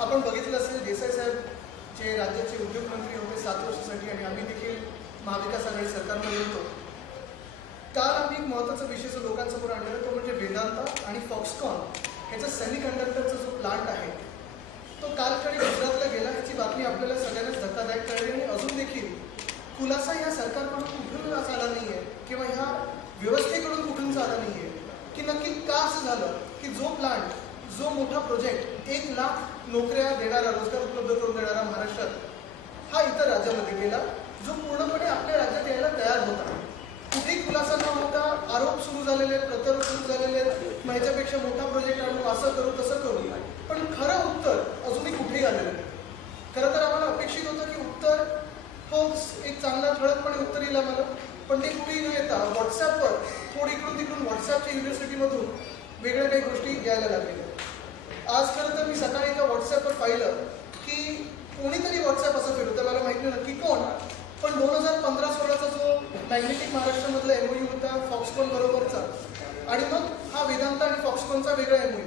आपण बघितलं असेल देसाई साहेब जे राज्याचे उद्योगमंत्री होते 7 वर्षासाठी आणि आम्ही देखील महाविकास आघाडी सरकारमध्ये होतो. काल आम्ही एक महत्त्वाचा विषय जो लोकांसमोर आणलेला तो म्हणजे वेदांता आणि फॉक्सकॉन ह्याचा सेमीकंडक्टरचा जो प्लांट आहे तो कालकडे गुजरातला गेला. ह्याची बातमी आपल्याला सगळ्यांनाच धक्कादायक कळली आणि अजून देखील खुलासा ह्या सरकारकडून कुठून आला नाही आहे किंवा ह्या व्यवस्थेकडून कुठूनच आला नाही आहे की नक्की का असं झालं की जो प्लांट जो मोठा प्रोजेक्ट 1 लाख नोकऱ्या देणारा रोजगार उपलब्ध करून देणारा महाराष्ट्रात हा इतर राज्यामध्ये गेला जो पूर्णपणे आपल्या राज्यात यायला तयार होता. कुठेही खुलासा न होता आरोप सुरू झालेले आहेत, प्रत्यारोप सुरू झालेले आहेत, मग ह्याच्यापेक्षा मोठा प्रोजेक्ट आणू असं करू तसं करू. पण खरं उत्तर अजूनही कुठेही आलेलं नाही. खरं तर आम्हाला अपेक्षित होतं की उत्तर हो एक चांगला ठळकपणे उत्तर येईल आम्हाला, पण ते कुठेही न येता व्हॉट्सॲपवर थोडी इकडून तिकडून व्हॉट्सॲपच्या युनिव्हर्सिटीमधून वेगळ्या काही गोष्टी यायला लागलेल्या. आज खरं तर मी सकाळी एका व्हॉट्सॲपवर पाहिलं की कोणीतरी व्हॉट्सॲप असं फिरवतं, मला माहिती नाही नक्की कोण, पण 2015-16चा जो मॅग्नेटिक महाराष्ट्रामधला MOU होता फॉक्सकॉन बरोबरचा आणि मग हा वेदांता आणि फॉक्सकॉनचा वेगळा MOU,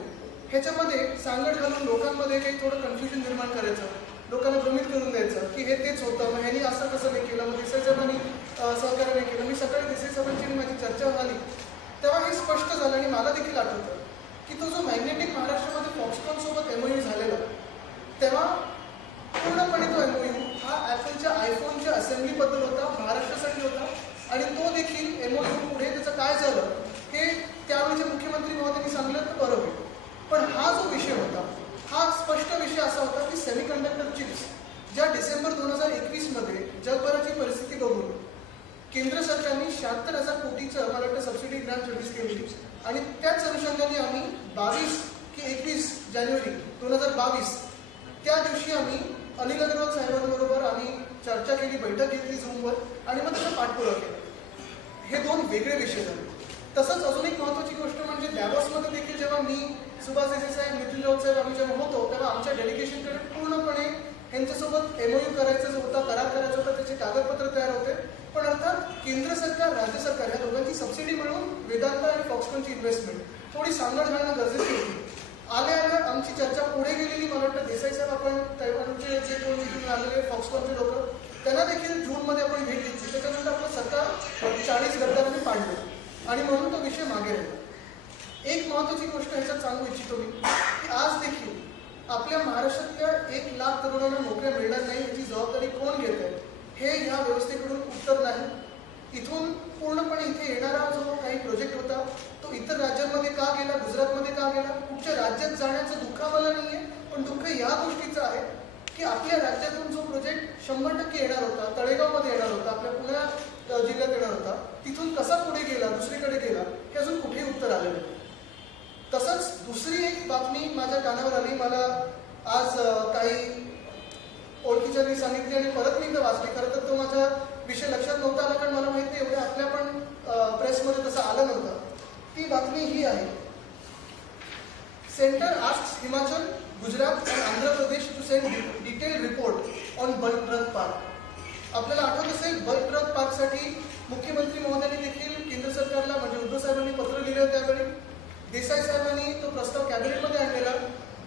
ह्याच्यामध्ये सांगड घालून लोकांमध्ये काही थोडं कन्फ्युजन निर्माण करायचं, लोकांना भ्रमित करून द्यायचं की हे तेच होतं, मग ह्यांनी असं कसं नाही केलं, मग देसाई साहेबांनी सहकार्य नाही केलं. मी सकाळी देसाई साहेबांची माझी चर्चा झाली तेव्हा हे स्पष्ट झालं आणि मला देखील आठवतं की तो जो मॅग्नेटिक महाराष्ट्रामध्ये फॉक्सकॉनसोबत MOU झालेला तेव्हा पूर्णपणे तो MOU हा ॲपलच्या आयफोनच्या असेंब्लीबद्दल होता, महाराष्ट्रासाठी होता आणि तो देखील MOU पुढे त्याचं काय झालं हे त्यावेळेचे मुख्यमंत्री महोदयांनी सांगितलं तर बरं होईल. पण हा जो विषय होता हा स्पष्ट विषय असा होता की सेमीकंडक्टर चिप्स ज्या डिसेंबर 2021मध्ये जगभराची परिस्थिती बघून केंद्र सरकारने 76,000 कोटीचं मला वाटतं सबसिडी ग्रांट रिलीज केली आणि त्याच अनुषंगाने आम्ही 22 की 21 जानेवारी 2022 त्या दिवशी आम्ही अनिल अग्रवाल साहेबांबरोबर आम्ही चर्चा केली, बैठक घेतली झूमवर आणि मग त्याचा पाठपुरावा केला. हे 2 वेगळे विषय झाले. तसंच अजून एक महत्त्वाची गोष्ट म्हणजे डॅव्हॉसमध्ये देखील जेव्हा मी सुभाष देसाई साहेब, नितीन राऊत साहेब आम्ही जेव्हा होतो तेव्हा आमच्या डेलिगेशनकडे पूर्णपणे यांच्यासोबत MOU करायचा जो होता, करार करायचा होता, त्याचे कागदपत्र तयार होते. पण अर्थात केंद्र सरकार, राज्य सरकार ह्या दोघांची सबसिडी मिळून वेदांता आणि फॉक्सकॉनची इन्व्हेस्टमेंट थोडी सांगड घालणं गरजेची होती. आल्या आमची चर्चा पुढे गेलेली. मला वाटतं देसाई साहेब आपण तैवानचे जे कोण इथून आलेले फॉक्सकॉनचे लोक त्यांना देखील जूनमध्ये आपण भेट घेतली. त्याच्यानंतर आपलं सरकार 40 गद्दारांनी पाडलं आणि म्हणून तो विषय मागे राहिला. एक महत्त्वाची गोष्ट ह्याच्यात सांगू इच्छितो मी की आज देखील आपल्या महाराष्ट्रातल्या 1 लाख तरुणांना नोकऱ्या मिळणार नाही याची जबाबदारी कोण घेत आहे हे ह्या व्यवस्थेकडून उत्तर नाही. इथून पूर्णपणे इथे येणारा जो काही प्रोजेक्ट होता तो इतर राज्यांमध्ये का गेला, गुजरातमध्ये का गेला, कुठच्या राज्यात जाण्याचं दुःख आम्हाला नाही आहे, पण दुःख या गोष्टीचं आहे की आपल्या राज्यातून जो प्रोजेक्ट 100% येणार होता, तळेगावमध्ये येणार होता, आपल्या पुण्या जिल्ह्यात येणार होता, तिथून कसा पुढे गेला, दुसरीकडे गेला हे अजून कुठेही उत्तर आलेलं नाही. तसंच दुसरी एक बातमी माझ्या कानावर आली. मला आज काही ओळखीच्यांनी सांगितली आणि परत मी एकदा वाचली. खरं तर तो माझा विषय लक्षात नव्हता आला कारण मला माहिती एवढ्या आपल्या पण प्रेसमध्ये तसं आलं नव्हतं. ती बातमी ही आहे, सेंटर आस्क्स हिमाचल, गुजरात आणि Andhra Pradesh to send detail report on bulk drug park. आपल्याला आठवत असेल बल्क ड्रग पार्कसाठी मुख्यमंत्री महोदयांनी देखील केंद्र सरकारला म्हणजे उद्धव साहेबांनी पत्र लिहिलं होतं. त्यावेळी देसाई साहेबांनी तो प्रस्ताव कॅबिनेटमध्ये आणलेला.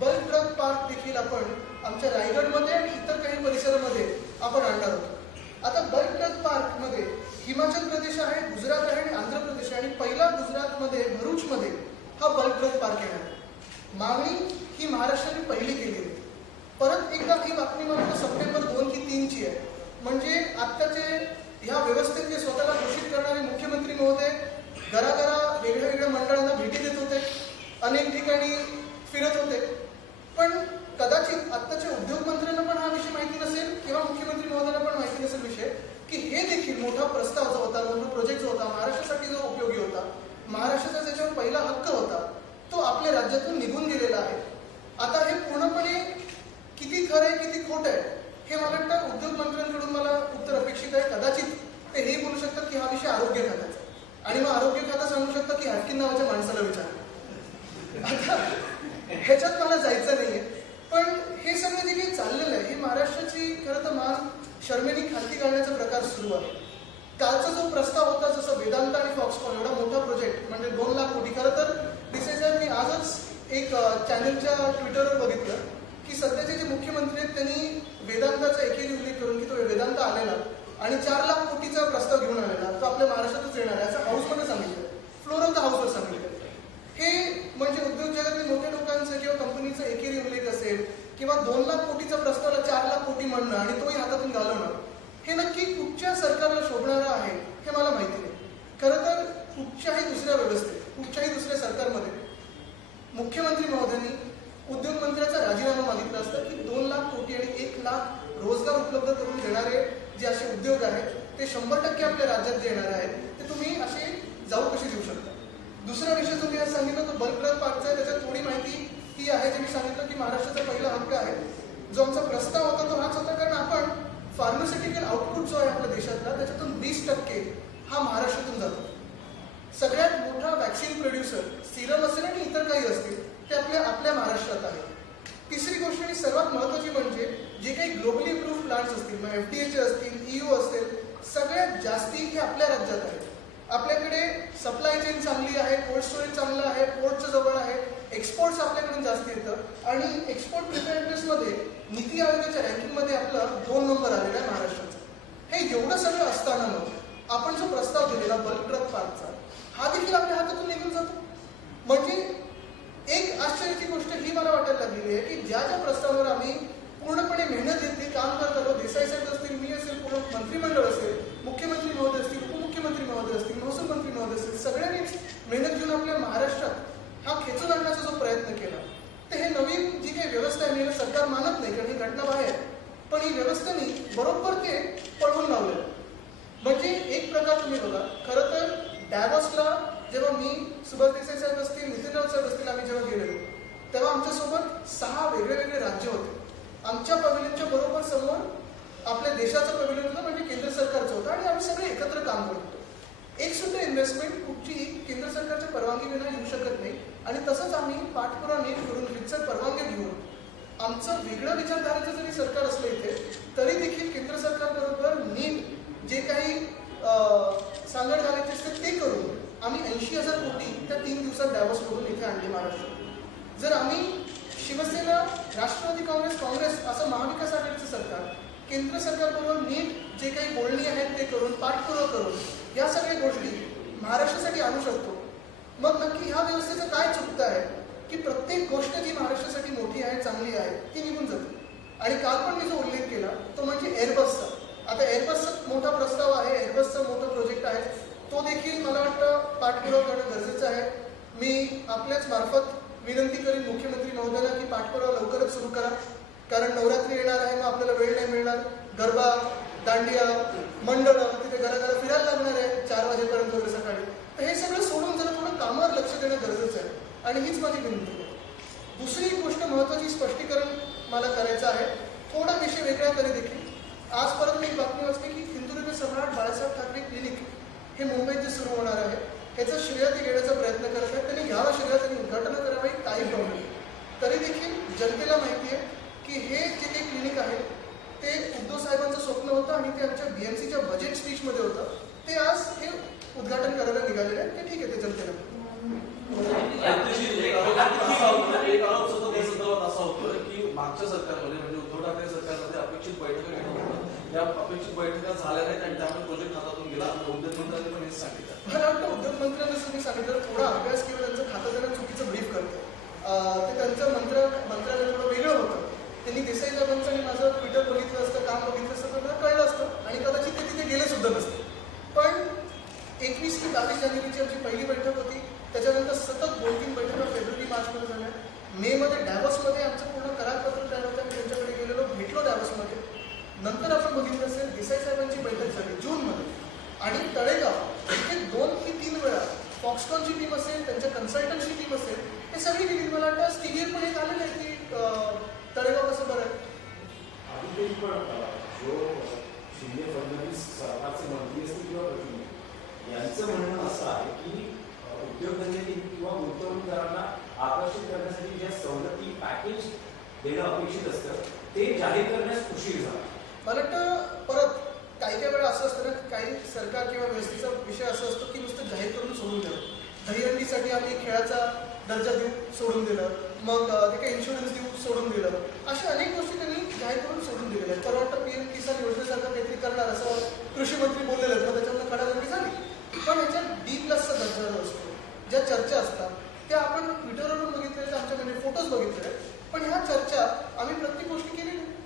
बल्क ड्रग पार्क देखील आपण आमच्या रायगडमध्ये आणि इतर काही परिसरामध्ये आपण आणणार आहोत. आता बल्क ड्रग पार्कमध्ये हिमाचल प्रदेश आहे, गुजरात आहे आणि आंध्र प्रदेश आहे आणि पहिला गुजरातमध्ये भरूचमध्ये हा बल्क ड्रग पार्क येणार आहे. मागणी ही महाराष्ट्राने पहिली केली आहे. परत एकदा ही बातमी मला सप्टेंबर 2 की 3 ची आहे. म्हणजे आत्ताचे ह्या व्यवस्थेत स्वतःला घोषित करणारे मुख्यमंत्री महोदय घराघरा वेगळ्या वेगळ्या मंडळांना भेटी देत होते, अनेक ठिकाणी फिरत होते. पण कदाचित आत्ताच्या उद्योगमंत्र्यांना पण हा विषय माहिती नसेल किंवा मुख्यमंत्री महोदयांना पण माहिती नसेल विषय की हे देखील मोठा प्रस्ताव जो होता, मोठा प्रोजेक्ट जो होता, महाराष्ट्रासाठी जो उपयोगी होता, महाराष्ट्राचा ज्याच्यावर पहिला हक्क होता तो आपल्या राज्यातून निघून गेलेला आहे. आता हे पूर्णपणे किती खरं आहे किती खोटं आहे हे मला वाटतं उद्योगमंत्र्यांकडून मला उत्तर अपेक्षित आहे. कदाचित ते हे बोलू शकतात की हा विषय आरोग्य खात्याचा आणि मग आरोग्य खाता सांगू शकतात की हॅटकिन नावाच्या माणसाला विचार. आता ह्याच्यात मला जायचं नाहीये. पण हे सगळं देखील चाललेलं आहे. ही महाराष्ट्राची खरं तर मान शर्मेनी खालती घालण्याचा प्रकार सुरू आहे. कालचा जो प्रस्ताव होता जसं वेदांता आणि फॉक्सकॉन एवढा मोठा प्रोजेक्ट म्हणजे 2 लाख कोटी. खरं तर देसाई साहेब मी आजच एक चॅनलच्या ट्विटरवर बघितलं की सध्याचे जे आणि 4 लाख कोटीचा प्रस्ताव घेऊन आलेला तो आपल्या महाराष्ट्रातच येणार आहे असं हाऊसमध्ये सांगितलं, फ्लोर ऑफ द हाऊसवर सांगितलं. हे म्हणजे उद्योग जगातील मोठ्या लोकांचं किंवा कंपनीचा एकेरी उल्लेख असेल किंवा 2 लाख कोटीचा प्रस्तावला 4 लाख कोटी म्हणणं आणि तोही हातातून घालवणं, हे नक्की कुठच्या सरकारला शोभणारं आहे हे मला माहिती नाही. खरं तर कुठच्याही दुसऱ्या व्यवस्थेत, कुठच्याही दुसऱ्या सरकारमध्ये मुख्यमंत्री महोदयांनी उद्योग मंत्र्याचा राजीनामा मागितला असता की 2 लाख कोटी आणि 1 लाख रोजगार उपलब्ध करून देणारे जे असे उद्योग आहेत ते 100% आपल्या राज्यात जे येणारे आहेत ते तुम्ही असे जाऊ कशी देऊ शकता. दुसरा विषय जो मी आज सांगितलं तो बल्क ड्रग पार्कचा आहे. त्याच्यात थोडी माहिती ती आहे जे मी सांगितलं की महाराष्ट्राचा पहिला हक्क आहे. जो आमचा प्रस्ताव होता तो हाच होता कारण आपण फार्मास्युटिकल आउटपुट जो आहे आपल्या देशातला त्याच्यातून 20% हा महाराष्ट्रातून जातो. सगळ्यात मोठा वॅक्सिन प्रोड्युसर सिरम असेल आणि इतर काही असतील ते आपल्या महाराष्ट्रात आहे. तिसरी गोष्ट आणि सर्वात महत्त्वाची म्हणजे जे काही ग्लोबली अप्रूव्ह प्लांट्स असतील, मग FDAचे असतील, EU असेल, सगळ्यात जास्ती हे आपल्या राज्यात आहे. आपल्याकडे सप्लाय चेन चांगली आहे, कोल्ड स्टोरेज चांगलं आहे, पोर्टचं जवळ आहे, एक्सपोर्ट्स आपल्याकडून जास्त येतं आणि एक्सपोर्ट प्रिपेअरनेसमध्ये नीती आयोगाच्या रँकिंगमध्ये आपलं 2 नंबर आलेला आहे महाराष्ट्राचा. हे एवढं सगळं असताना मग आपण जो प्रस्ताव दिलेला बल्क ड्रग पार्कचा हा देखील आपल्या हातातून निघून जातो. म्हणजे एक आश्चर्याची गोष्ट ही मला वाटायला लागलेली आहे की ज्या ज्या प्रस्तावावर आम्ही पूर्णपणे मेहनत घेतली, काम करत आलो, देसाई साहेब असतील, मी असेल, पूर्ण मंत्रिमंडळ असेल, मुख्यमंत्री महोदय असतील, उपमुख्यमंत्री महोदय असतील, महसूल मंत्री महोदय असतील, सगळ्यांनी मेहनत घेऊन आपल्या महाराष्ट्रात हा खेचून आणण्याचा जो प्रयत्न केला तर हे नवीन जी काही व्यवस्था आहे मी सरकार मानत नाही कारण ही घटना बाहेर, पण ही व्यवस्थेने बरोबर ते पळवून लावलेलं. म्हणजे एक प्रकार तुम्ही बघा, खरं तर डॅव्हॉसला जेव्हा मी सुभाष देसाई साहेब असतील, नितीन राऊत साहेब असतील, आम्ही जेव्हा गेलेलो तेव्हा आमच्यासोबत 6 वेगळे राज्य होते. आमच्या पॅव्हिलियनच्या बरोबर समोर आपल्या देशाचं पॅव्हिलियन होतं म्हणजे केंद्र सरकारचं होतं आणि आम्ही सगळे एकत्र काम करत होतो. एक सुद्धा इन्व्हेस्टमेंट कुठची केंद्र सरकारच्या परवानगी विना येऊ शकत नाही आणि तसंच आम्ही पाठपुरावा नीट करून रितसर परवानगी घेऊन आमचं वेगळं विचारधारेचं जरी सरकार असलं इथे तरी देखील केंद्र सरकारबरोबर नीट जे काही सांगड घालायचे असते ते करून आम्ही 80,000 कोटी त्या 3 दिवसात डॅव्हॉसमधून इथे आणले महाराष्ट्रात. जर आम्ही शिवसेना, राष्ट्रवादी काँग्रेस असं महाविकास आघाडीचं सरकार केंद्र सरकारबरोबर नीट जे काही बोलणी आहेत ते करून पाठपुरावा करून या सगळ्या गोष्टी महाराष्ट्रासाठी आणू शकतो, मग नक्की ह्या व्यवस्थेचं काय चुकतं आहे की प्रत्येक गोष्ट जी महाराष्ट्रासाठी मोठी आहे, चांगली आहे ती निघून जाते. आणि काल पण मी जो उल्लेख केला तो म्हणजे एअरबसचा. आता एअरबसचा मोठा प्रस्ताव आहे, एअरबसचा मोठा प्रोजेक्ट आहे, तो देखील मला वाटतं पाठपुरावा करणं गरजेचं आहे. मी आपल्याच मार्फत विनंती करीन मुख्यमंत्री महोदयांना की पाठपुरावा लवकरच सुरू करा कारण नवरात्री येणार आहे, मग आपल्याला वेळ नाही मिळणार. गरबा, दांडिया, मंडळ तिथे घराघरा फिरायला लागणार आहे 4 वाजेपर्यंत वगैरे सकाळी. तर हे सगळं सोडून जरा थोडं कामावर लक्ष देणं गरजेचं आहे आणि हीच माझी विनंती आहे. दुसरी गोष्ट महत्त्वाची स्पष्टीकरण मला करायचं आहे, थोडा विषय वेगळा तरी देखील. आज परत मी एक बातमी वाचली की सिंधुदुर्ग सम्राट बाळासाहेब ठाकरे क्लिनिक हे मुंबईत जे सुरू होणार आहे ह्याचं श्रेय ते घेण्याचा प्रयत्न करत आहेत. त्यांनी घ्यावं श्रेय, त्यांनी उद्घाटन करावं, काही प्रॉब्लेम नाही. तरी देखील जनतेला माहिती आहे की हे जे काही क्लिनिक आहे ते उद्धव साहेबांचं स्वप्न होतं आणि ते आमच्या BMCच्या बजेट स्पीचमध्ये होतं. ते आज हे उद्घाटन करायला निघालेले आहे. ते ठीक आहे, ते जनतेला असा होतं की मागच्या सरकारमध्ये म्हणजे उद्धव ठाकरे सरकारमध्ये अपेक्षित बैठका घेण्यात होत्या. त्या अपेक्षित बैठका झाल्या नाहीत आणि त्यामुळे प्रोजेक्ट हातातून गेला. उद्योगमंत्र्यांनी पण हेच सांगितलं. मला वाटतं उद्योगमंत्र्यांना तुम्ही सांगितलं थोडा अभ्यास किंवा त्यांचं खातं त्यांना चुकीचं ब्रीफ करतं. ते त्यांचं मंत्रालय थोडं वेगळं होतं. त्यांनी देसाई साहेबांचं आणि माझं ट्विटर बघितलं असतं, काम बघितलं असतं तर मला कळलं असतं आणि कदाचित ते तिथे गेले सुद्धा नसते. पण 21 ते 22 जानेवारीची आमची पहिली बैठक होती. त्याच्यानंतर सतत 2-3 बैठका फेब्रुवारी-मार्चमध्ये झाल्या. मेमध्ये डॅव्हॉसमध्ये आमचं पूर्ण करारपत्र तयार होतं. मी त्यांच्याकडे गेलेलो, भेटलो डॅव्हॉसमध्ये. नंतर आपण बघितलं असेल देसाई साहेबांची बैठक झाली जूनमध्ये आणि तळेगाव इथे 2 की 3 वेळा फॉक्सकॉनची टीम असेल, त्यांच्या कन्सल्टंटची टीम असेल, हे सगळी गेली. मला वाटतं स्टिलियर पण एक आलेलं आहे की तळेगाव कसं बरं आहे. जो शिंदे फडणवीस सरकारचे मंत्री असतील किंवा प्रतिनिधी यांचं म्हणणं असं आहे की उद्योगधंदे किंवा गुंतवणूकदारांना आकर्षित करण्यासाठी ज्या सवलती पॅकेज देणं अपेक्षित असतं ते जाहीर करण्यास उशीर झाला. मला वाटतं परत काही वेळा असं असतं ना, काही सरकार किंवा व्यवस्थेचा विषय असं असतो की नुसतं जाहीर करून सोडून दिलं. दहीहंडीसाठी आम्ही खेळाचा दर्जा देऊ सोडून दिलं, मग ते काही इन्शुरन्स देऊ सोडून दिलं. अशा अनेक गोष्टी त्यांनी जाहीर करून सोडून दिलेल्या आहेत. परवा PM किसान योजनेसारखं काहीतरी करणार असं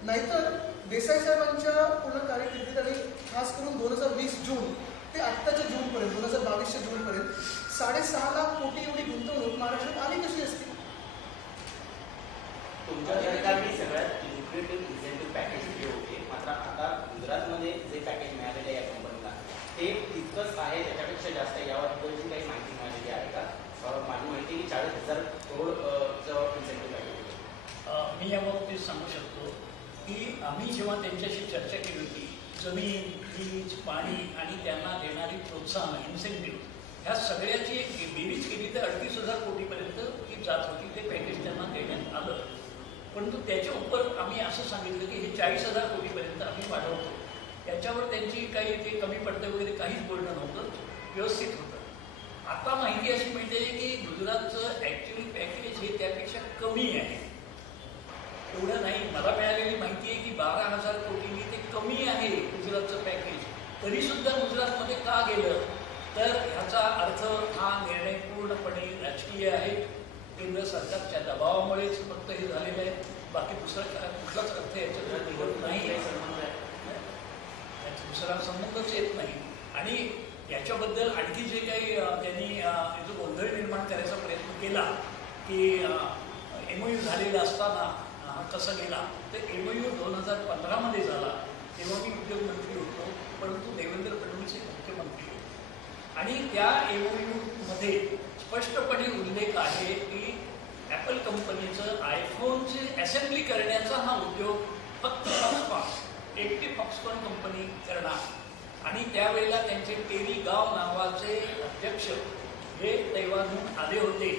नाहीतर देसाई साहेबांच्या पूर्ण कारकिर्दीत आणि खास करून 2020 जून ते आत्ताच्या जूनपर्यंत 2022च्या जूनपर्यंत 6.5 लाख कोटी एवढी गुंतवणूक महाराष्ट्रात आली कशी असते? तुमच्या सरकारने सगळ्यात लुक्रेटिव्ह इन्सेंटिव्ह पॅकेज दिले होते, मात्र आता गुजरातमध्ये जे पॅकेज मिळालेलं आहे या कंपनीला ते तितकंच आहे, त्याच्यापेक्षा जास्त आहे. याबद्दलची काही माहिती मिळालेली आहे का? माझी माहिती की 40,000 करोडचं इन्सेंटिव्ह पॅकेज होतं. मी याबाबतीत सांगू शकतो की आम्ही जेव्हा त्यांच्याशी चर्चा केली होती, जमीन, वीज, पाणी आणि त्यांना देणारी प्रोत्साहन, इन्सेंटिव्ह, ह्या सगळ्याची एक बेरीज केली तर 38,000 कोटीपर्यंत ती जात होती. ते पॅकेज त्यांना देण्यात आलं. परंतु त्याच्या उपर आम्ही असं सांगितलं की हे 40,000 कोटीपर्यंत आम्ही वाढवतो. त्याच्यावर त्यांची काही ते कमी पडतं वगैरे काहीच बोलणं नव्हतं, व्यवस्थित होतं. आता माहिती अशी मिळते की गुजरातचं ॲक्च्युली पॅकेज हे त्यापेक्षा कमी आहे. एवढं नाही, मला मिळालेली माहिती आहे की 12,000 कोटींनी ते कमी आहे गुजरातचं पॅकेज. तरीसुद्धा गुजरातमध्ये का गेलं तर ह्याचा अर्थ हा निर्णय पूर्णपणे राजकीय आहे. केंद्र सरकारच्या दबावामुळेच फक्त हे झालेलं आहे. बाकी दुसरा कुठलाच अर्थ याच्यात निघत नाही, दुसरा संबंधच येत नाही. आणि याच्याबद्दल आणखी जे काही त्यांनी जो गोंधळ निर्माण करायचा प्रयत्न केला की MOU झालेला असताना कसा गेला, तर MOU 2015मध्ये झाला, तेव्हा मी उद्योगमंत्री होतो, परंतु देवेंद्र फडणवीस हे मुख्यमंत्री होते. आणि त्या MOU मध्ये स्पष्टपणे उल्लेख आहे की ॲपल कंपनीचं आयफोनचे असेंब्ली करण्याचा हा उद्योग फक्त फॉक्सकॉन, एकटी फॉक्सकॉन कंपनी करणार. आणि त्यावेळेला त्यांचे टेरी गाव नावाचे अध्यक्ष हे तैवानहून आले होते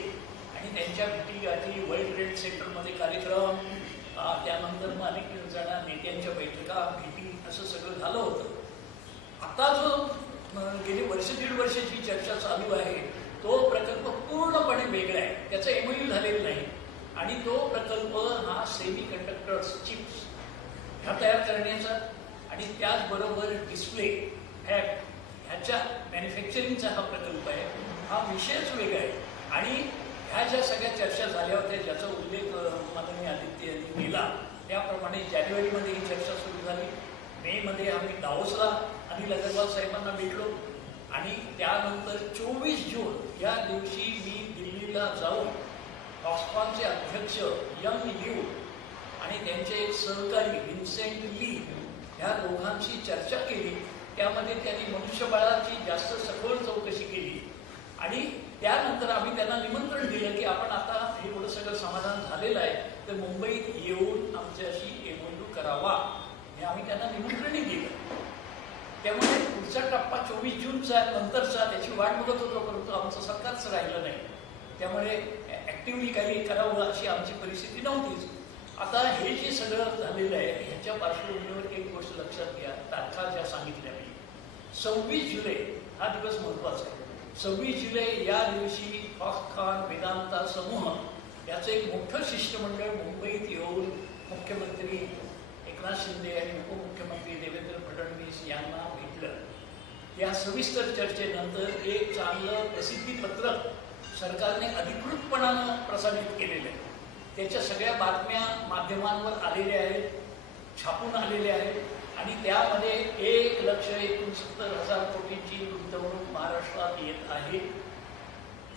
आणि त्यांच्या भेटीगाठी, वर्ल्ड ट्रेड सेंटरमध्ये कार्यक्रम, त्यानंतर मग अनेक जण नेत्यांच्या बैठका, भेटी, असं सगळं झालं होतं. आता जो गेली वर्ष दीड वर्षाची चर्चा चालू आहे तो प्रकल्प पूर्णपणे वेगळा आहे. त्याचं MOU झालेलं नाही. आणि तो प्रकल्प हा सेमी कंडक्टर्स, चिप्स ह्या तयार करण्याचा आणि त्याचबरोबर डिस्प्ले फॅब ह्याच्या मॅन्युफॅक्चरिंगचा हा प्रकल्प आहे. हा विषयच वेगळा आहे. आणि ह्या ज्या सगळ्या चर्चा झाल्या होत्या, ज्याचा उल्लेख माननीय आदित्य यांनी केला, त्याप्रमाणे जानेवारीमध्ये ही चर्चा सुरू झाली. मेमध्ये आम्ही दावोसला अनिल अगरवाल साहेबांना भेटलो आणि त्यानंतर 24 जून या दिवशी मी दिल्लीला जाऊन फॉक्सकॉनचे अध्यक्ष यंग लिऊ आणि त्यांचे एक सहकारी विन्सेंट ली ह्या दोघांशी चर्चा केली. त्यामध्ये त्यांनी मनुष्यबळाची जास्त सखोल चौकशी केली आणि त्यानंतर आम्ही त्यांना निमंत्रण दिलं की आपण आता हे एवढं सगळं समाधान झालेलं आहे तर मुंबईत येऊन आमच्याशी MOU करावा, हे आम्ही त्यांना निमंत्रणही दिलं. त्यामुळे पुढचा टप्पा 24 जूनचा नंतरचा त्याची वाट बघत होतो, परंतु आमचं सरकारच राहिलं नाही. त्यामुळे ॲक्टिव्हली काही करावं अशी आमची परिस्थिती नव्हतीच. आता हे जे सगळं झालेलं आहे ह्याच्या पार्श्वभूमीवर एक गोष्ट लक्षात घ्या, तारखा ज्या सांगितल्या मी, 26 जुलै हा दिवस महत्त्वाचा आहे. 26 जुलै या दिवशी फॉक्सकॉन वेदांता समूह याचं एक मोठं शिष्टमंडळ मुंबईत येऊन मुख्यमंत्री एकनाथ शिंदे आणि उपमुख्यमंत्री देवेंद्र फडणवीस यांना भेटलं. या सविस्तर चर्चेनंतर एक चांगलं प्रसिद्धीपत्रक सरकारने अधिकृतपणानं प्रसारित केलेलं आहे. त्याच्या सगळ्या बातम्या माध्यमांवर आलेल्या आहेत, छापून आलेल्या आहेत आणि त्यामध्ये 1,69,000 कोटींची गुंतवणूक महाराष्ट्रात येत आहे.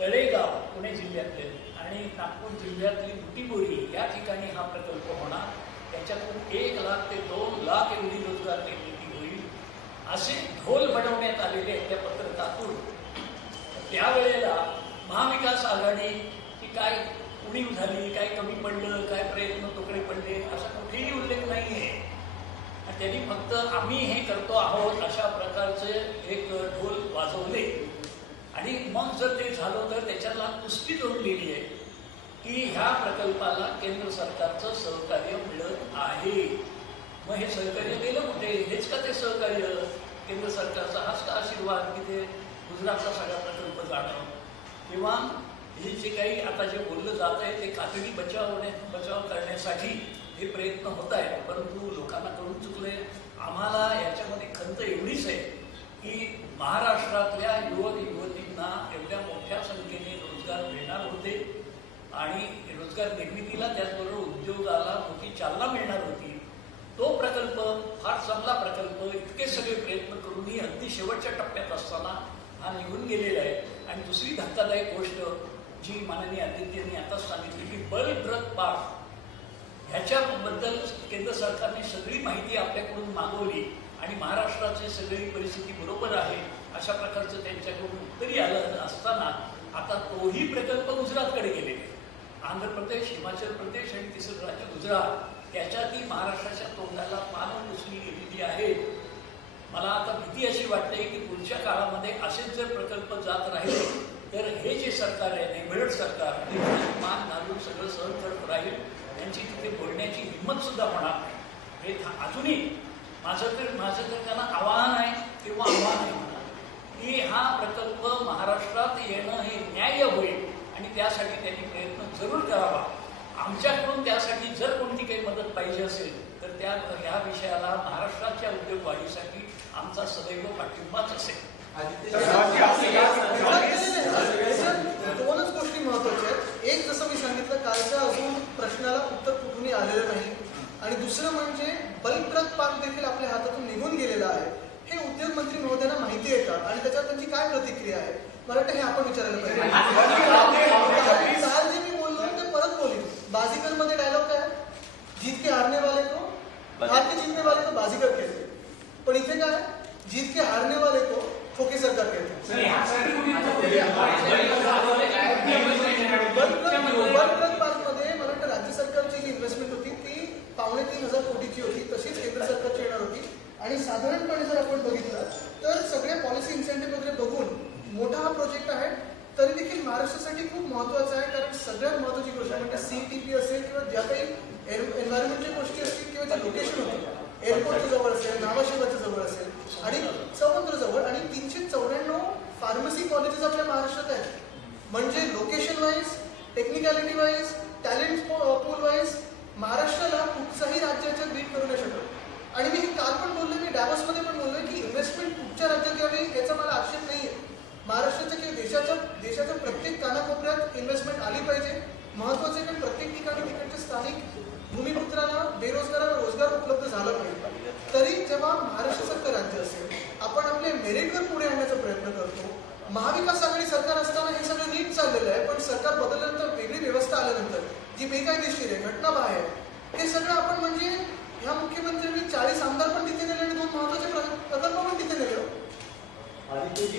तळेगाव पुणे जिल्ह्यातले आणि नागपूर जिल्ह्यातली बुटीबोरी या ठिकाणी हा प्रकल्प होणार. त्याच्यातून 1 लाख ते 2 लाख एवढी रोजगार निर्मिती होईल असे ढोल बनवण्यात आलेले आहेत त्या पत्रकातून. त्यावेळेला महाविकास आघाडी की काय उणीव झाली, काय कमी पडलं, काय प्रयत्न तोकडे पडले असा कुठेही उल्लेख नाही आहे. त्यांनी फक्त आम्ही हे करतो आहोत अशा प्रकारचे एक ढोल वाजवले आणि मग जर ते झालं तर त्याच्याला पुष्टी जोडलेली आहे की ह्या प्रकल्पाला केंद्र सरकारचं सहकार्य मिळत आहे. मग हे सहकार्य गेलं कुठे? हेच का ते सहकार्य? केंद्र सरकारचा हाच का आशीर्वाद की ते गुजरातचा सगळा प्रकल्प जाणं किंवा हे जे काही आता जे बोललं जात आहे ते कातडी बचाव करण्यासाठी हे प्रयत्न होत आहेत, परंतु लोकांना कळून चुकले. आम्हाला याच्यामध्ये खंत एवढीच आहे की महाराष्ट्रातल्या युवक युवतींना एवढ्या मोठ्या संख्येने रोजगार मिळणार होते आणि रोजगार निर्मितीला त्याचबरोबर उद्योगाला मोठी चालना मिळणार होती तो प्रकल्प फार चांगला प्रकल्प, इतके सगळे प्रयत्न करूनही अगदी शेवटच्या टप्प्यात असताना हा निघून गेलेला आहे. आणि दुसरी धक्कादायक गोष्ट जी माननीय अध्यक्षांनी आताच सांगितली की बलप्रद पाठ, ह्याच्याबद्दल केंद्र सरकारने सगळी माहिती आपल्याकडून मागवली आणि महाराष्ट्राची सगळी परिस्थिती बरोबर आहे अशा प्रकारचं त्यांच्याकडून उत्तरी आलं असताना आता तोही प्रकल्प गुजरातकडे गेलेले. आंध्र प्रदेश, हिमाचल प्रदेश आणि तिसरं राज्य गुजरात, त्याच्यातही महाराष्ट्राच्या तोंडाला पानं पुसली गेलेली आहे. मला आता भीती अशी वाटते की पुढच्या काळामध्ये असेच जर प्रकल्प जात राहिले तर हे जे सरकार आहे, नेबळट सरकार, ते मान घालून सगळं सहन करत राहील. त्यांची तिथे बोलण्याची हिंमत सुद्धा होणार नाही. हे अजूनही माझं तर त्यांना आव्हान आहे किंवा आव्हान आहे म्हणा की हा प्रकल्प महाराष्ट्रात येणं हे न्याय्य होईल आणि त्यासाठी त्यांनी प्रयत्न जरूर करावा. आमच्याकडून त्यासाठी जर कोणती काही मदत पाहिजे असेल तर ह्या विषयाला महाराष्ट्राच्या उद्योग वाढीसाठी आमचा सदैव पाठिंबाच असेल. दोनच गोष्टी महत्वाच्या आहेत. एक, जसं मी सांगितलं, कालच्या अजून प्रश्नाला उत्तर कुठूनही आलेलं नाही. आणि दुसरं म्हणजे बलप्रद पाक देखील आपल्या हातातून निघून गेलेला आहे. हे उद्योग मंत्री महोदयांना माहिती आहे का आणि त्याच्यावर त्यांची काय प्रतिक्रिया आहे? मला वाटतं हे आपण विचारायला पाहिजे. काल जे मी बोललो ते परत बोलीन. बाजीगर मध्ये डायलॉग काय, जीत के हारने वाले को, हार के जीतने वाले को बाजीगर कहते. पण इथे काय, जीत के हारने वाले को खोके सरकार कहते. बलप्रद पार्कमध्ये मला वाटतं राज्य सरकारची जी इन्व्हेस्टमेंट होती ती 3,500 कोटीची होती, तशीच केंद्र सरकारची येणार होती. आणि साधारणपणे जर आपण बघितलं तर सगळ्या पॉलिसी इन्सेंटिव्ह वगैरे बघून मोठा हा प्रोजेक्ट आहे. तरी देखील महाराष्ट्रासाठी खूप महत्वाचा आहे, कारण सगळ्यात महत्वाची गोष्ट म्हणजे CTP असेल किंवा ज्या काही एन्व्हायरमेंटच्या गोष्टी असतील किंवा जे लोकेशन होतं, एअरपोर्टच्या जवळ असेल, नावाशेवाच्या जवळ असेल आणि समुद्र जवळ, आणि 394 फार्मसी कॉलेजेस आपल्या महाराष्ट्रात आहेत. म्हणजे location wise, technicality wise, talent pool wise महाराष्ट्राला कुठच्याही राज्याच्या बीट करू नाही शकत. आणि मी काल पण बोललो, मी डॅवोसमध्ये पण बोललोय की इन्व्हेस्टमेंट कुठच्या राज्यात यावी याचा मला आक्षेप नाही आहे. महाराष्ट्राच्या किंवा देशाच्या प्रत्येक कानाकोपऱ्यात इन्व्हेस्टमेंट आली पाहिजे. महत्वाचे पण प्रत्येक ठिकाणी तिकडच्या स्थानिक भूमिपुत्रांना, बेरोजगारांना रोजगार उपलब्ध झाला पाहिजे. तरी जेव्हा महाराष्ट्रासारखं राज्य असेल, आपण आपले मेरिटवर पुढे आणण्याचा प्रयत्न करतो. महाविकास आघाडी सरकार असताना हे सगळं नीट चाललेलं आहे, पण सरकार बदलल्यानंतर, वेगळी व्यवस्था आल्यानंतर जी बेकायदेशीर आहे, घटनाबाह्य आहे, हे सगळं आपण म्हणजे ह्या मुख्यमंत्र्यांनी 40 आमदार पण तिथे नेले आणि 2 महत्वाचे प्रकल्प पण तिथे नेले. आदित्यजी,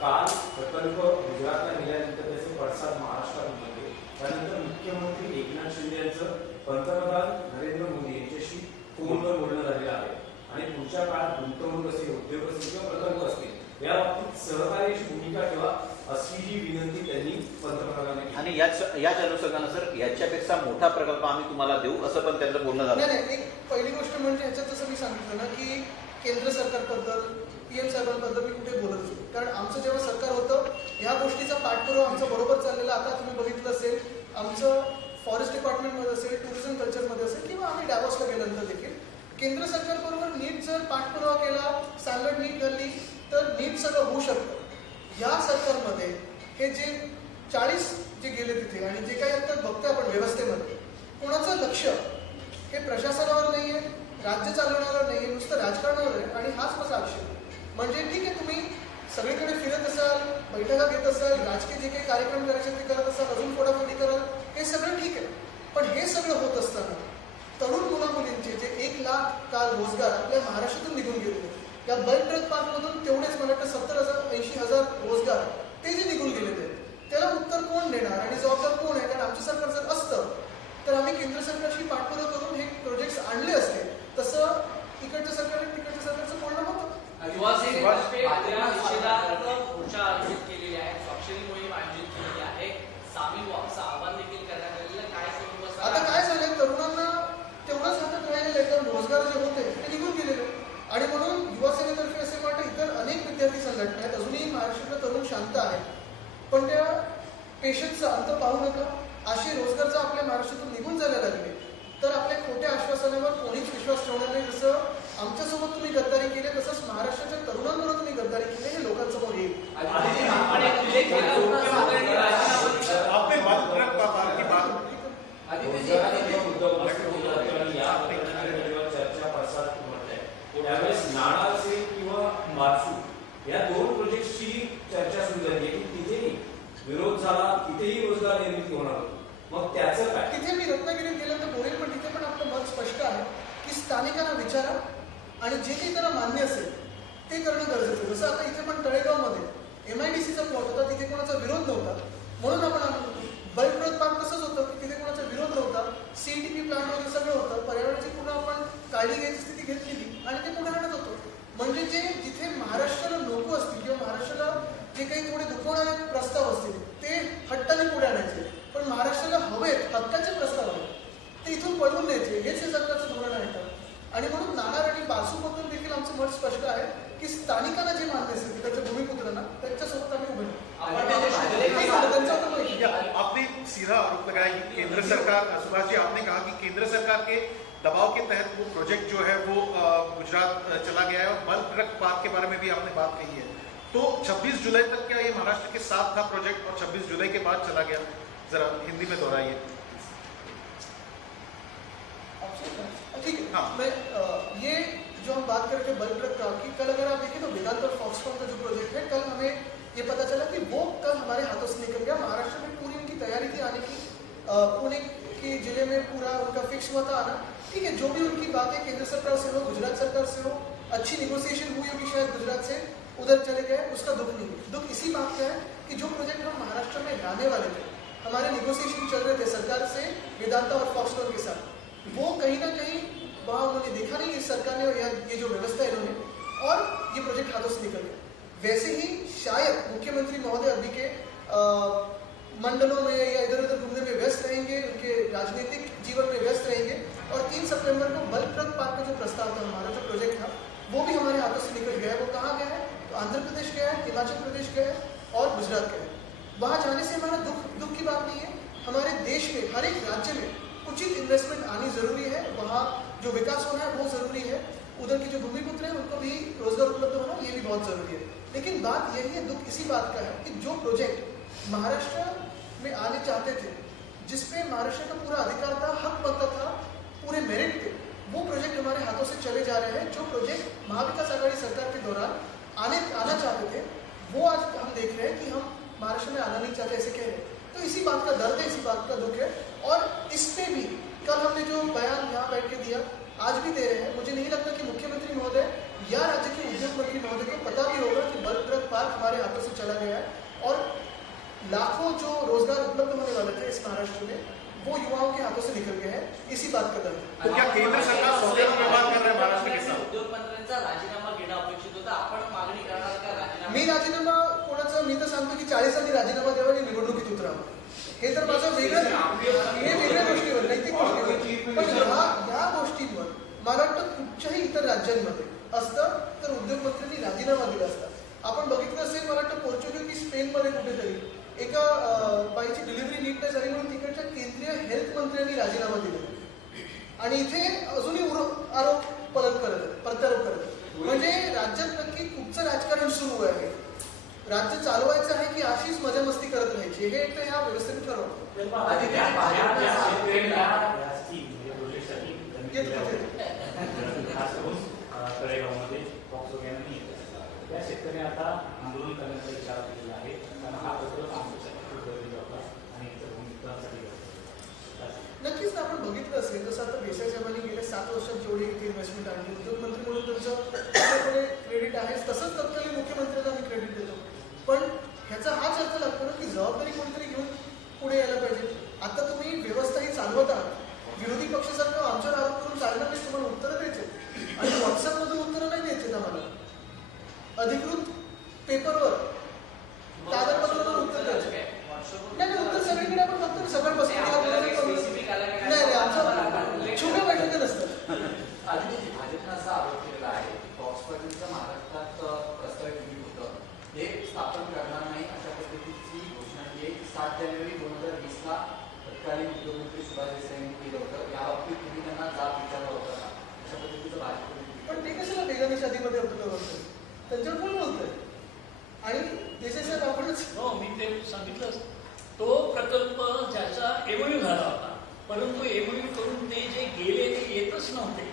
काल प्रकल्प गुजरातला गेल्यानंतर त्याचे पडसाद महाराष्ट्रात उमटले. त्यानंतर मुख्यमंत्री एकनाथ शिंदे यांचं पंतप्रधान नरेंद्र मोदी यांच्याशी फोनवर बोलणं झालेलं आहे आणि पुढच्या काळात गुंतवणूक असेल, उद्योग असेल किंवा प्रकल्प असतील या बाबतीत सहकार्याची भूमिका ठेवा अशी जी विनंती त्यांनी पंतप्रधानांनी केली. आणि याच अनुषंगानं सर याच्यापेक्षा मोठा प्रकल्प आम्ही तुम्हाला देऊ असं पण त्यांचं बोलणं झालं. नाही, एक पहिली गोष्ट म्हणजे ह्याच्यात जसं मी सांगितलं ना की केंद्र सरकारबद्दल, PM साहेबांबद्दल मी कुठे बोलत होतो, कारण आमचं जेव्हा सरकार होतं ह्या गोष्टीचा पाठपुरावा आमचा बरोबर चाललेला. आता तुम्ही बघितलं असेल, आमचं फॉरेस्ट डिपार्टमेंटमध्ये असेल, टुरिझम कल्चरमध्ये असेल किंवा आम्ही डॅवोसला गेल्यानंतर देखील केंद्र सरकारबरोबर नीट जर पाठपुरावा केला, स्टँडर्ड नीट धरली तर नीट सगळं होऊ शकतं. या सरकारमध्ये हे जे 40 जे गेले तिथे आणि जे काही आता बघतोय आपण व्यवस्थेमध्ये, कोणाचं लक्ष हे प्रशासनावर नाहीये, राज्य चालवण्यावर नाहीये, नुसतं राजकारणावर आहे. आणि हाच माझा आक्षेप. म्हणजे ठीक आहे, तुम्ही सगळीकडे फिरत असाल, बैठका घेत असाल, राजकीय जे काही कार्यक्रम करायचे ते करत असाल, अजून फोडाफोडी कराल, हे सगळं ठीक आहे. पण हे सगळं होत असताना तरुण मुलामुलींचे जे 1 लाख काल रोजगार आपल्या महाराष्ट्रातून निघून गेले, या बलप्रद पार्कमधून तेवढेच मला वाटतं 70,000-80,000 रोजगार ते जे निघून गेलेले आहेत, त्याला उत्तर कोण देणार आणि जबाबदार कोण आहे? कारण आमचं सरकार जर असतं तर आम्ही केंद्र सरकारशी पाठपुरावा करून हे प्रोजेक्ट्स आणले असते. तसं इकडच्या सरकारने तिकडच्या सरकारचं बोलणं होतं. मोर्चा आयोजित केलेली आहे, स्वाक्षरी मोहीम आयोजित केलेली आहे, सामील व्हावं आवाहन देखील करण्यात आलेलं. काय आता काय झालंय, तरुणांना तेवढंच हातात राहिलेलं आहे, कारण रोजगार जे होते ते निघून गेलेले. आणि म्हणून युवा सेनेतर्फे असे वाटतं इतर अनेक विद्यार्थी संघटना आहेत, अजूनही महाराष्ट्रातले तरुण शांत आहेत, पण त्या पेशन्सचा अंत पाहू नका. असे रोजगार जर आपल्या महाराष्ट्रातून निघून जायला लागले तर आपल्या खोट्या आश्वासनावर कोणीच विश्वास ठेवणार नाही. जसं आमच्यासोबत तुम्ही गद्दारी केले, तसंच महाराष्ट्राच्या तरुणांबरोबर तुम्ही गद्दारी केली, हे लोकांसमोर येईल. चर्चा विचारा आणि जे काही त्यांना मान्य असेल ते करणं गरजेचं आहे. जसं आता इथे पण तळेगावमध्ये MIDCचा प्लॉट होता, तिथे कोणाचा विरोध नव्हता म्हणून आपण आणलं. बल्करत पार्क तसंच होतं की तिथे कोणाचा विरोध नव्हता, CETP प्लांट वगैरे सगळं होतं, पर्यावरणाची पूर्ण आपण काळजी घ्यायची स्थिती घेतलेली आणि ते पुढे आणत होतो. म्हणजे जे जिथे महाराष्ट्राला नको असतील किंवा महाराष्ट्राला जे काही थोडे दुखवणारे प्रस्ताव असतील ते हट्टाने पुढे आणायचे, पण महाराष्ट्राला हवेत हक्काचे प्रस्ताव आहेत ते इथून पळवून द्यायचे, हेच हे सरकारचं धोरण आहे. आणि म्हणून नाणार आणि बासूबद्दल देखील आमचं मत स्पष्ट आहे की स्थानिकांना जे मान्य असेल त्याच्या भूमिपुत्रांना त्यांच्यासोबत आम्ही उभे आपने सीधा आरोप लगाया कि केंद्र सरकार, सुभाष जी आपने कहा कि केंद्र सरकार के दबाव के तहत वो प्रोजेक्ट जो है वो गुजरात चला गया है और बल्क ड्रग पार्क के बारे में भी आपने बात कही है. तो 26 जुलाई तक क्या ये महाराष्ट्र के साथ था प्रोजेक्ट और 26 जुलाई के बाद चला गया? जरा हिंदी में दोहराइए. ठीक है. हाँ. मैं ये जो हम बात कर रहे थे बल्क ड्रग का, कि कल अगर आप देखें तो वेदांत और फॉक्सकॉन का जो प्रोजेक्ट है, कल हमें ये पता चला कि वो कल हमारे हाथों से निकल गया. महाराष्ट्र में पूरी उनकी तैयारी थी आने की, पुणे के जिले में पूरा उनका फिक्स हुआ था आना. ठीक है, जो भी उनकी बात है केंद्र सरकार से हो, गुजरात सरकार से हो, अच्छी निगोसिएशन हुई होगी शायद गुजरात से, उधर चले गए, उसका दुख नहीं. दुख इसी बात का है कि जो प्रोजेक्ट हम महाराष्ट्र में लाने वाले थे, हमारे निगोसिएशन चल रहे थे सरकार से वेदांता और फॉक्सकॉन के साथ, वो कहीं ना कहीं वहाँ उन्होंने देखा नहीं इस सरकार ने, ये जो व्यवस्था है इन्होंने, और ये प्रोजेक्ट हाथों से निकल गया. वैसे ही शायद मुख्यमंत्री महोदय अभी के मंडलों में या इधर उधर घूमने में व्यस्त रहेंगे, उनके राजनीतिक जीवन में व्यस्त रहेंगे, और 3 सितंबर को बल्क ड्रग पार्क का जो प्रस्ताव था, हमारा जो प्रोजेक्ट था, वो भी हमारे हाथों से निकल गया है. वो कहाँ गया है? तो आंध्र प्रदेश गया है, हिमाचल प्रदेश गया है और गुजरात गया है. वहाँ जाने से हमारा दुख की बात नहीं है. हमारे देश में हर एक राज्य में उचित इन्वेस्टमेंट आनी जरूरी है, वहाँ जो विकास होना है वो जरूरी है, उधर की जो भूमिपुत्र है उनको भी रोजगार उपलब्ध होना ये भी बहुत जरूरी है. लेकिन बात यही है, दुख इसी बात का है कि जो प्रोजेक्ट महाराष्ट्र में आने चाहते थे, जिसपे महाराष्ट्र का पूरा अधिकार था, हक बनता था, पूरे मेरिट थे, वो प्रोजेक्ट हमारे हाथों से चले जा रहे हैं. जो प्रोजेक्ट महाविकास आघाड़ी सरकार के दौरान आना चाहते थे, वो आज हम देख रहे हैं कि हम महाराष्ट्र में आना नहीं चाहते, ऐसे कह रहे हैं. तो इसी बात का दर्द है, इसी बात का दुख है. और इस पे भी कल हमने जो बयान यहाँ बैठ के दिया, आज भी दे रहे हैं. मुझे नहीं लगता कि मुख्यमंत्री महोदय या राज्य के उद्योग मंत्री महोदय को पता भी होगा कि बल्क ड्रग पार्क हमारे हाथों से चला गया है और लाखों जो रोजगार उपलब्ध होने वाले थे इस महाराष्ट्र में, वो युवाओं के हाथों से निकल गए हैं. इसी बात का दर्द है. तो क्या केंद्र सरकार सौदेला व्यवहार कर रहा है महाराष्ट्र के साथ? उद्योग मंत्र्यांचा राजीनामा घेणं अपेक्षित होतं. आपण मागणी करणार का राजीनामा? मी राजीनामा कोणाचा, मी तर सांगतो की 40 राजीनामा द्यावा आणि निवडणुकीत उतरावं. हे तर माझं वेगळं, हे वेगळ्या गोष्टीवर, नैतिक गोष्टीवर. पण या गोष्टींवर मला वाटतं कुठच्याही इतर राज्यांमध्ये असतं तर उद्योगमंत्र्यांनी राजीनामा दिला असता. आपण बघितलं असेल, मला वाटतं पोर्चुगल की स्पेनमध्ये कुठेतरी एका बाईची डिलिव्हरी नीट नाही झाली म्हणून तिकडच्या केंद्रीय हेल्थ मंत्र्यांनी राजीनामा दिला आणि इथे अजूनही आरोप प्रत्यारोप करत. म्हणजे राज्यात नक्की कुठचं राजकारण सुरू आहे? राज्य चालवायचं आहे की अशीच मजा मस्ती करत राहायची? हे एक तर ह्या व्यवस्थेने ठरवतो. तळेगावमध्ये बॉक्स वगैरे नाही येत, त्या शेतकऱ्यांनी आता आंदोलन करण्याचा इशारा दिलेला आहे. कारण हा प्रकल्प आमच्यासाठी खूप गरजेचा होता आणि इतर मित्रांसाठी. नक्कीच आपण बघितलं असेल, जसं आता देसाई साहेबांनी गेल्या 7 वर्षात जेवढी इथे इन्व्हेस्टमेंट आणली, उद्योगमंत्री म्हणून त्यांचं क्रेडिट आहे, तसंच तत्कालीन मुख्यमंत्र्यांना मी क्रेडिट देतो. पण ह्याचा हाच अर्थ लागतो ना की जबाबदारी कोणीतरी घेऊन पुढे यायला पाहिजे. आता तुम्ही व्यवस्था ही चालवत आहात, विरोधी पक्षासारखं आमच्यावर आरोप करून चालणार नाही. तुम्हाला उत्तरं द्यायचे आणि व्हॉट्सअपमधून उत्तरं नाही द्यायचे आम्हाला, अधिकृत पेपरवर कागदपत्रावर उत्तर द्यायचे. नाही, उत्तर सगळीकडे आपण बघतो सगळ्यांपासून. नाही, आमचं छोट्या बैठका नसतात. भाजपनं असा आरोप केलेला आहे की फॉक्सकॉनचं महाराष्ट्रात प्रस्तावित युनिट होतं, हे स्थापन करणार नाही अशा पद्धतीची घोषणा केली. 7 जानेवारी 2020ला तत्कालीन उद्योगमंत्री सुभाष देसाईंनी केलं होतं. याबाबतीत तुम्ही त्यांना जाब विचारला होता का? अशा पद्धतीचं भाजप. पण ते कशाला बेगानी शादीमध्ये आपलं बोलतोय? त्यांच्यावर कोण बोलतोय? आणि देसाई साहेब आपणच. हो, मी ते सांगितलं. तो प्रकल्प ज्याचा MOU झाला होता, परंतु MOU करून ते जे गेले ते येतच नव्हते,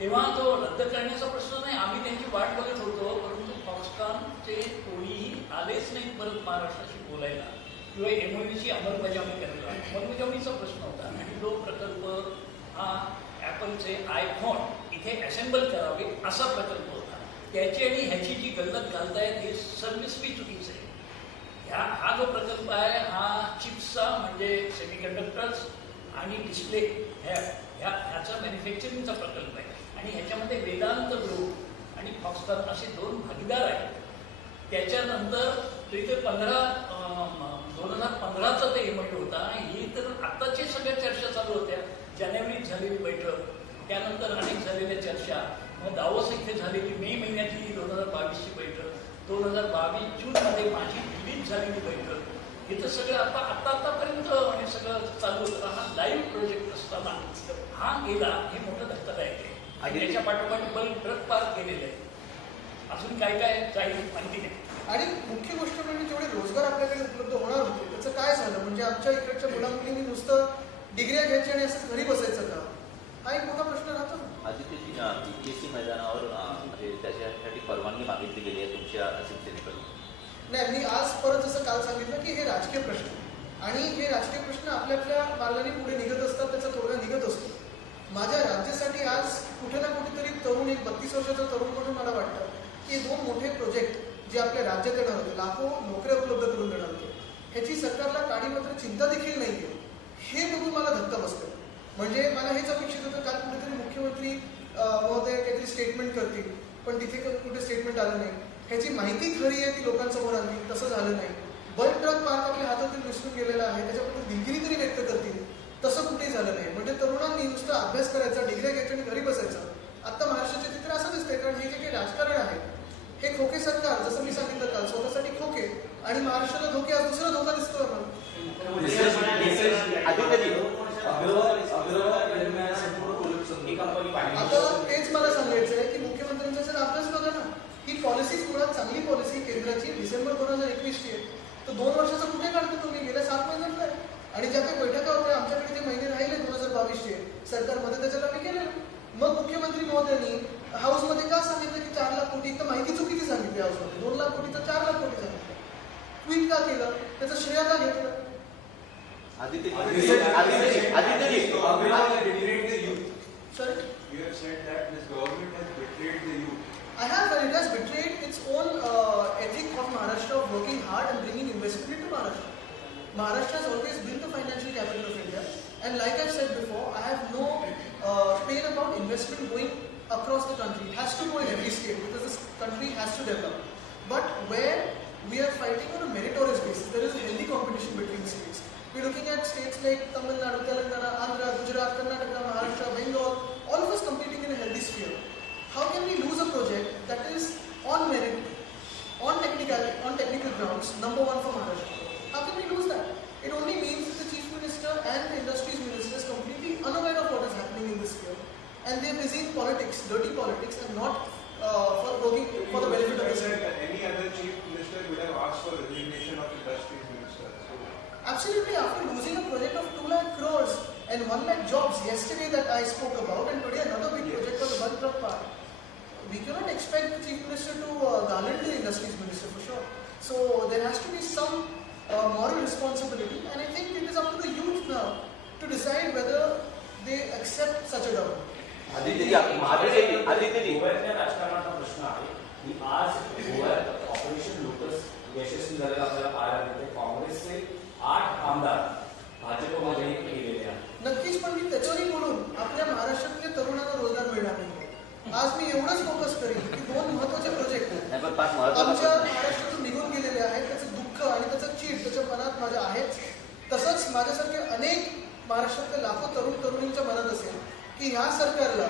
तेव्हा तो रद्द करण्याचा प्रश्न नाही. आम्ही त्यांची वाट बघत होतो, परंतु फॉक्सकॉनचे कोणीही आलेच नाहीत परत महाराष्ट्राशी बोलायला किंवा MOUची अंमलबजावणी करायला. अंमलबजावणीचा प्रश्न होता आणि तो प्रकल्प हा ॲपलचे आयफोन इथे असेंबल करावे असा प्रकल्प होता. त्याची आणि ह्याची जी गल्लत घालतायत हे सर्विसवी चुकीचं आहे. हा जो प्रकल्प आहे हा चिप्सचा म्हणजे सेमीकंडक्टर्स आणि डिस्प्ले ह्याचा मॅन्युफॅक्चरिंगचा प्रकल्प आहे. आणि ह्याच्यामध्ये वेदांत ग्रुप आणि फॉक्सकॉन असे 2 भागीदार आहेत. त्याच्यानंतर तिथे 2015चा ते MOU होता. ही तर आत्ताची सगळ्या चर्चा चालू होत्या. जानेवारीत झालेली बैठक, त्यानंतर अनेक झालेल्या चर्चा, मग दावोस इथे झालेली मे महिन्यातली 2022ची बैठक, 2022 जूनमध्ये माझी दिल्लीत झालेली बैठक, हे तर सगळं आतापर्यंत हे सगळं चालू होतं. हा लाईव्ह प्रोजेक्ट असताना हा गेला, हे मोठं धक्कादायक आहे. आणि त्याच्या पाठोपाठ बल्क ट्रक पार्क केलेले आहे. अजून काय काय काही माहिती नाही. आणि मुख्य गोष्ट म्हणजे जेवढे रोजगार आपल्याकडे उपलब्ध होणार होते त्याचं काय झालं? म्हणजे आमच्या इकडच्या मुलामुलींनी नुसतं डिग्र्या घ्यायच्या आणि असं घरी बसायचं का? हा एक मोठा प्रश्न राहतो. आदित्यजी, BPSC मैदानावर म्हणजे त्याच्यासाठी परवानगी मागितली गेली आहे तुमच्या शिवसेनेकडून. नाही, मी आज परत जसं काल सांगितलं की हे राजकीय प्रश्न आणि हे राजकीय प्रश्न आपल्या मार्गाने पुढे निघत असतात, त्याचा तोडगा निघत असतो. माझ्या राज्यासाठी आज कुठे ना कुठेतरी तरुण, एक 32 वर्षाचा तरुण म्हणून मला वाटतं की 2 मोठे प्रोजेक्ट जे आपल्या राज्यात येणार होते, लाखो नोकऱ्या उपलब्ध करून देणार होते, ह्याची सरकारला काळी मात्र चिंता देखील नाही आहे. हे बघून मला धक्का बसतो. म्हणजे मला हेच अपेक्षित होतं काल कुठेतरी मुख्यमंत्री महोदय काहीतरी स्टेटमेंट करतील, पण तिथे कुठे स्टेटमेंट आलं नाही. ह्याची माहिती खरी आहे ती लोकांसमोर आली, तसं झालं नाही. बल्क ट्रक पार्क आपल्या हातातून विसरून गेलेला आहे, त्याच्याबद्दल दिलगिरी तरी व्यक्त करतील, तसं कुठेही झालं नाही. म्हणजे तरुणांनी नुसतं अभ्यास करायचा, डिग्र्या घ्यायच्या आणि घरी बसायचं. आता महाराष्ट्राचे चित्र असं दिसतंय, कारण हे जे काही राजकारण आहे हे खोके सरकार, जसं मी सांगितलं काल, स्वतःसाठी खोके आणि महाराष्ट्राला धोके. आज दुसरा धोका दिसतो आम्हाला. आता तेच मला सांगायचं आहे की मुख्यमंत्र्यांचा जर अभ्यास बघा ना, ही पॉलिसी मुळात चांगली पॉलिसी केंद्राची डिसेंबर 2021ची आहे. तर 2 वर्षाचा कुठे काढतो तुम्ही? गेल्या 7 महिन्यात आहे. आणि ज्या काही बैठका होत्या आमच्याकडे जे महिने राहिले 2022चे सरकारमध्ये, त्याच्यात आम्ही केलेलं. मग मुख्यमंत्री महोदयांनी हाऊसमध्ये का सांगितलं की 4 लाख कोटी? तर माहिती चुकीची सांगितली. हाऊसमध्ये 2 लाख कोटी तर 4 लाख कोटी सांगितलं. ट्विट का केलं? त्याचं श्रेय का घेतलं? Sorry? You have said that this government has betrayed the youth. I have, and it has betrayed its own ethic of Maharashtra of working hard and bringing investment into Maharashtra. Maharashtra has always been the financial capital of India, and like I've said before, I have no pain about investment going across the country. It has to go in every state because this country has to develop. But where we are fighting on a meritorious basis, there is a healthy competition between states. We're looking at states like Tamil Nadu, Telangana, Andhra, Gujarat, Karnataka, Maharashtra, Bengal, all of us competing in a healthy sphere. How can we lose a project that is on merit, on technical grounds, number 1 for Maharashtra? How can we lose that? It only means that the Chief Minister and the Industries Minister is completely unaware of what is happening in this sphere. And they are busy in politics, dirty politics, and not for the benefit of the state. Any other Chief Minister would have asked for resignation of Industries Minister. Absolutely, after losing a project of 2 lakh crores and 1 lakh jobs yesterday that I spoke about, and today another big project for the Bharat Truck Park, we cannot expect the Chief Minister to garland the Industries Minister for sure. So there has to be some moral responsibility, and I think it is up to the youth now to decide whether they accept such a government. आदित्यजी, गोव्यातल्या राजकारणाचा प्रश्न आहे की आज गोव्यात operation lotus यशस्वी झालेलं आपल्याला पाहायला मिळते. काँग्रेसचे 8 आमदार भाजपमध्ये गेलेले आहेत. नक्कीच, पण मी त्याच्यावरही बोलून आपल्या महाराष्ट्रातल्या तरुणांना रोजगार मिळणार नाही. आज मी एवढंच फोकस करेन की 2 महत्त्वाचे प्रोजेक्ट आमच्या महाराष्ट्रातून निघून गेलेले आहेत. त्याचं दुःख आणि त्याचं चीड त्याच्या मनात माझ्या आहेच. तसंच माझ्यासारखे अनेक महाराष्ट्रातल्या लाखो तरुण तरुणींच्या मनात असेल की ह्या सरकारला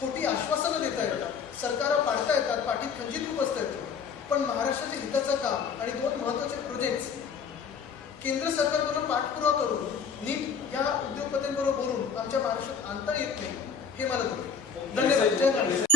खोटी आश्वासनं देता येतात, सरकारला पाडता येतात, पाठीत खंजीर खूप बसता येतो, पण महाराष्ट्राच्या हिताचं काम आणि 2 महत्त्वाचे प्रोजेक्ट्स केंद्र सरकारकडून पाठपुरावा करून नीट या उद्योगपतींबरोबर बोलून आमच्या महाराष्ट्रात आणता येत नाही, हे मला धन्यवाद. जय महाराष्ट्र.